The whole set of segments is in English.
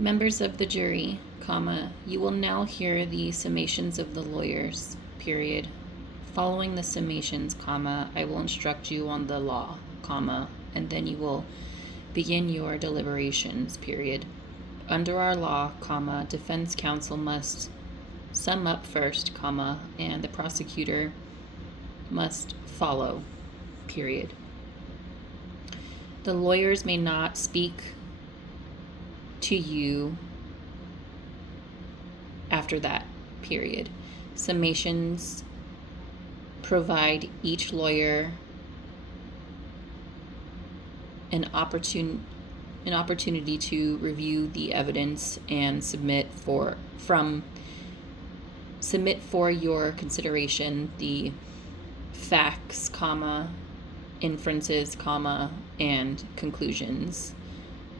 Members of the jury, comma, you will now hear the summations of the lawyers, period. Following the summations, comma, I will instruct you on the law, comma, and then you will begin your deliberations, period. Under our law, comma, defense counsel must sum up first, comma, and the prosecutor must follow, period. The lawyers may not speak to you after that, period. Summations provide each lawyer an opportunity to review the evidence and submit for your consideration the facts, comma, inferences, comma, and conclusions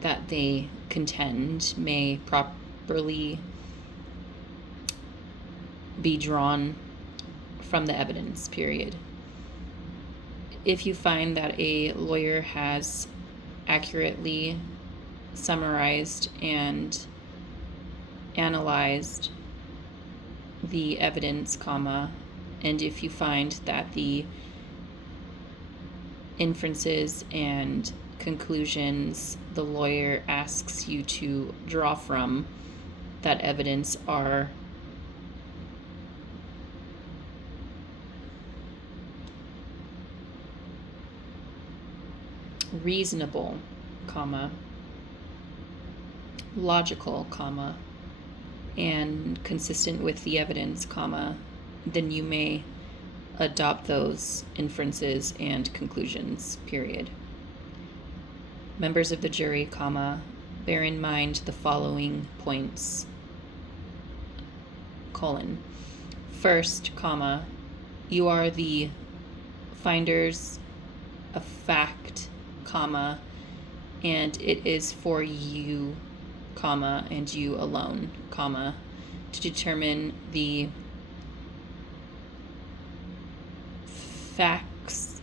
that they contend may properly be drawn from the evidence, period. If you find that a lawyer has accurately summarized and analyzed the evidence, comma, and if you find that the inferences and conclusions the lawyer asks you to draw from that evidence are reasonable, comma, logical, comma, and consistent with the evidence, comma, then you may adopt those inferences and conclusions, period. Members of the jury, comma, bear in mind the following points, colon. First, comma, you are the finders of fact, comma, and it is for you, comma, and you alone, comma, to determine the facts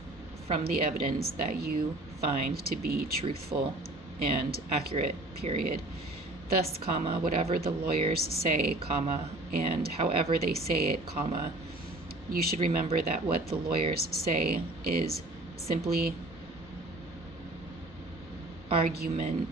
from the evidence that you find to be truthful and accurate, period. Thus, comma, whatever the lawyers say, comma, and however they say it, comma, you should remember that what the lawyers say is simply arguing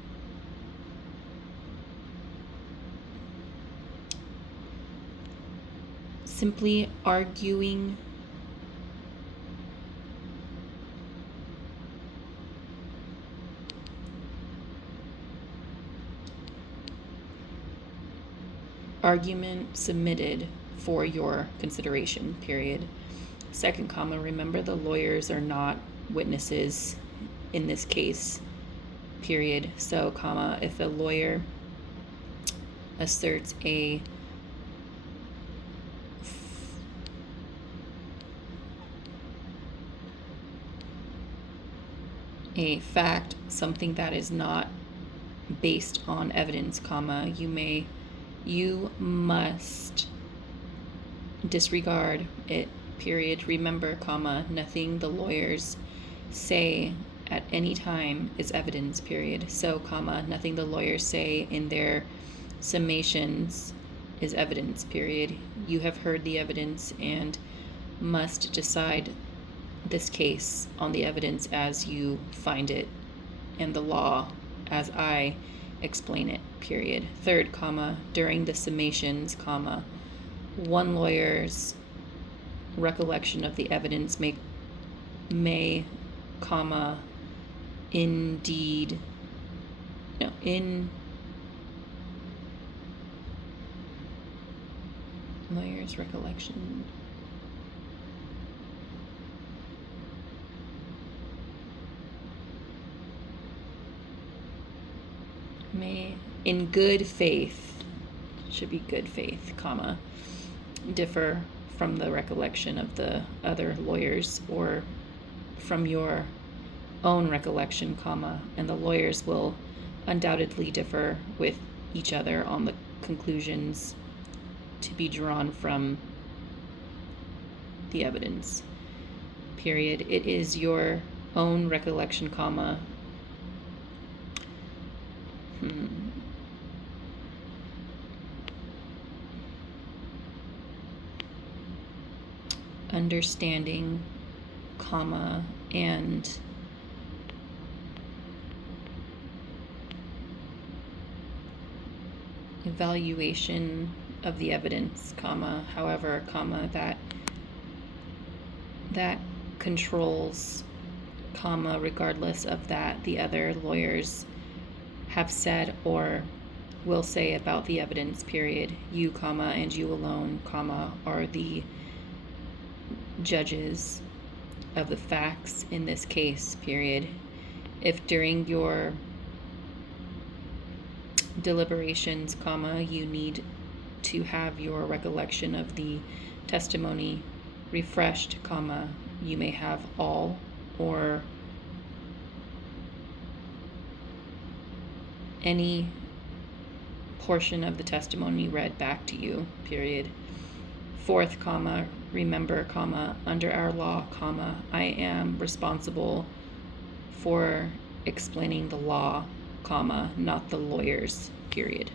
argument submitted for your consideration, period. Second, comma, remember the lawyers are not witnesses in this case, period. So, comma, if a lawyer asserts a fact, something that is not based on evidence, comma, you must disregard it, period. Remember, comma, nothing the lawyers say at any time is evidence, period. So, comma, nothing the lawyers say in their summations is evidence, period. You have heard the evidence and must decide this case on the evidence as you find it and the law as I explain it, period. Third, comma, during the summations, comma, one lawyer's recollection of the evidence may, comma, lawyer's recollection may, in good faith, should be good faith, comma, differ from the recollection of the other lawyers or from your own recollection, comma, and the lawyers will undoubtedly differ with each other on the conclusions to be drawn from the evidence, period. It is your own recollection, comma, understanding, comma, and evaluation of the evidence, comma, however, comma, that controls, comma, regardless of that the other lawyers have said or will say about the evidence, period. You, comma, and you alone, comma, are the judges of the facts in this case, period. If during your deliberations, comma, you need to have your recollection of the testimony refreshed, comma, you may have all or any portion of the testimony read back to you, period. Fourth, comma, remember, comma, under our law, comma, I am responsible for explaining the law, comma, not the lawyers, period.